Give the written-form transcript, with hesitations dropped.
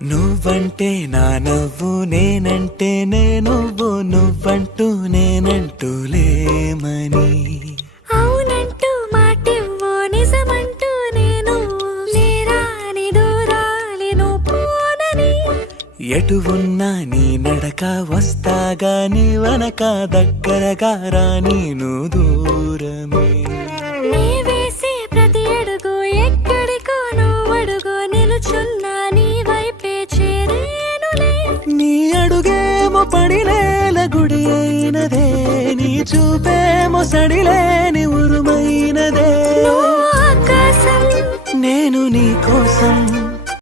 నువ్వంటే నా నవ్వు నేనంటే నువ్వు నువ్వంటూ నేనంటూ లేమని అవునంటూ మాటివ్వు నిజమంటూ నేను లేరాని దూరాలి నువ్వు పోనని ఎటు ఉన్నా నీ నడక వస్తాగా నీ వనక దగ్గరగా రాని నువ్వు దూరమే నీ వేసే ప్రతి అడుగు ఎక్కడికో నువ్వు అడుగు నిలుచున్నా నీ వైపే చేరేనులే నీ అడుగేమో పడిలేల గుడి అయినదే నీ చూపేమో సడిలేని ఉరుమైనదే నువ్వు ఆకాశం నేను నీ కోసం